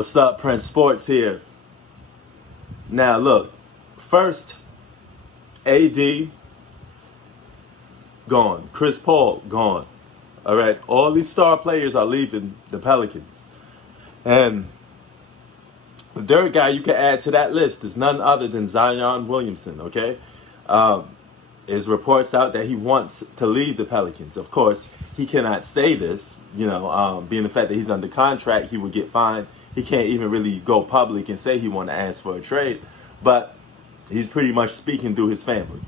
What's up, Prince Sports here. Now look, first, AD gone, Chris Paul gone. All right, all these star players are leaving the Pelicans, and the third guy you can add to that list is none other than Zion Williamson. Okay, is reports out that he wants to leave the Pelicans. Of course, he cannot say this. Being the fact that he's under contract, he would get fined. He can't even really go public and say he want to ask for a trade, but he's pretty much speaking through his family,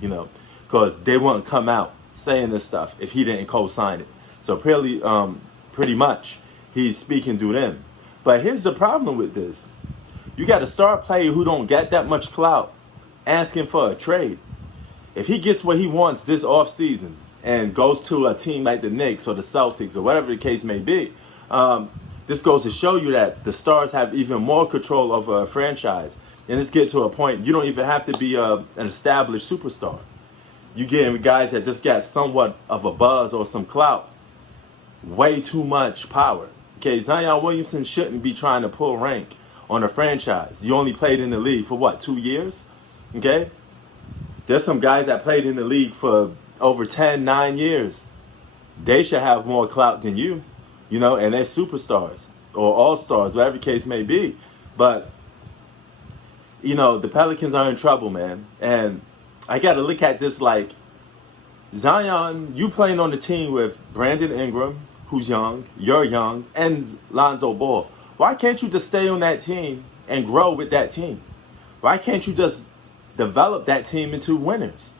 because they won't come out saying this stuff if he didn't co-sign it. So pretty much he's speaking through them. But here's the problem with this. You got a star player who don't get that much clout asking for a trade. If he gets what he wants this offseason and goes to a team like the Knicks or the Celtics or whatever the case may be, this goes to show you that the stars have even more control over a franchise. And it's get to a point you don't even have to be an established superstar. You getting guys that just got somewhat of a buzz or some clout, way too much power. Okay, Zion Williamson shouldn't be trying to pull rank on a franchise. You only played in the league for what, 2 years? Okay, there's some guys that played in the league for over 9 years. They should have more clout than you, and they're superstars or all-stars, whatever the case may be. But, the Pelicans are in trouble, man. And I got to look at this like, Zion, you playing on the team with Brandon Ingram, who's young, you're young, and Lonzo Ball. Why can't you just stay on that team and grow with that team? Why can't you just develop that team into winners?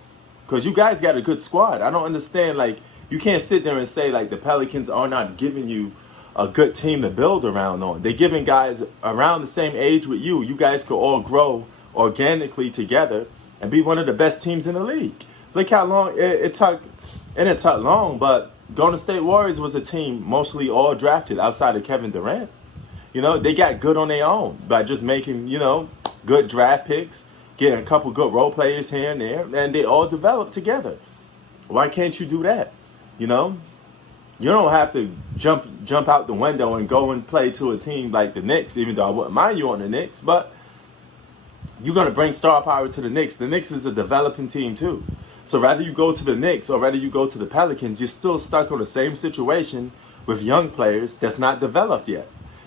Because you guys got a good squad. I don't understand, you can't sit there and say, the Pelicans are not giving you a good team to build around on. They're giving guys around the same age with you. You guys could all grow organically together and be one of the best teams in the league. Look how long it took. And it took long, but Golden State Warriors was a team mostly all drafted outside of Kevin Durant. They got good on their own by just making, good draft picks, getting a couple good role players here and there, and they all developed together. Why can't you do that? You don't have to jump out the window and go and play to a team like the Knicks, even though I wouldn't mind you on the Knicks, but you're going to bring star power to the Knicks. The Knicks is a developing team too. So rather you go to the Knicks or rather you go to the Pelicans, you're still stuck on the same situation with young players that's not developed yet.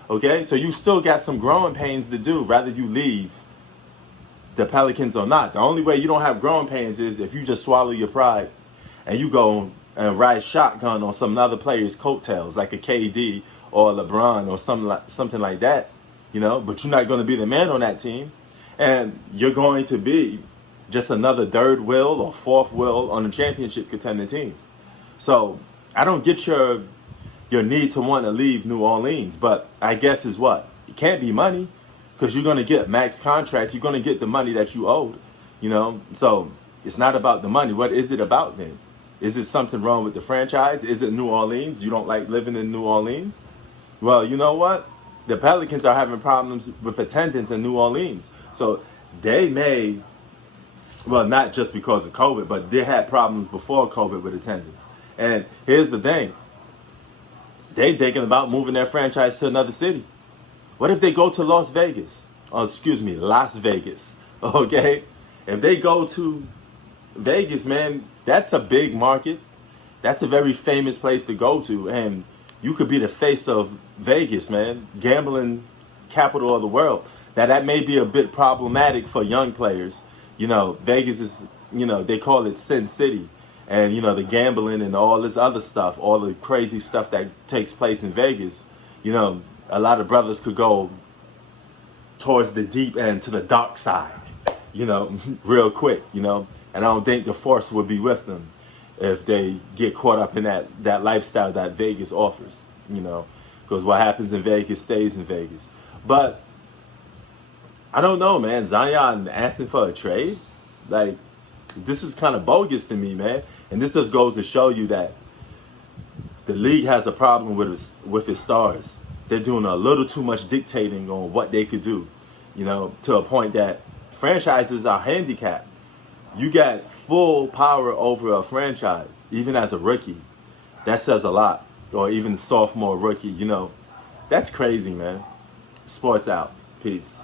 Okay? So you still got some growing pains to do, rather you leave the Pelicans or not. The only way you don't have growing pains is if you just swallow your pride and you go and ride shotgun on some other player's coattails, like a KD or a LeBron or something like that, but you're not going to be the man on that team. And you're going to be just another third wheel or fourth wheel on a championship contending team. So I don't get your need to want to leave New Orleans, but I guess is what? It can't be money, because you're going to get max contracts. You're going to get the money that you owed, So it's not about the money. What is it about then? Is it something wrong with the franchise? Is it New Orleans? You don't like living in New Orleans? Well, you know what? The Pelicans are having problems with attendance in New Orleans. So they may, well, not just because of COVID, but they had problems before COVID with attendance. And here's the thing. They thinking about moving their franchise to another city. What if they go to Las Vegas? Las Vegas. Okay? If they go to Vegas, man, that's a big market. That's a very famous place to go to. And you could be the face of Vegas, man. Gambling capital of the world. Now, that may be a bit problematic for young players. Vegas is, they call it Sin City. And, the gambling and all this other stuff, all the crazy stuff that takes place in Vegas, a lot of brothers could go towards the deep end, to the dark side, real quick, And I don't think the force would be with them if they get caught up in that lifestyle that Vegas offers, because what happens in Vegas stays in Vegas. But I don't know, man. Zion asking for a trade? This is kind of bogus to me, man. And this just goes to show you that the league has a problem with its stars. They're doing a little too much dictating on what they could do, to a point that franchises are handicapped. You got full power over a franchise, even as a rookie. That says a lot. Or even sophomore rookie, That's crazy, man. Sports out. Peace.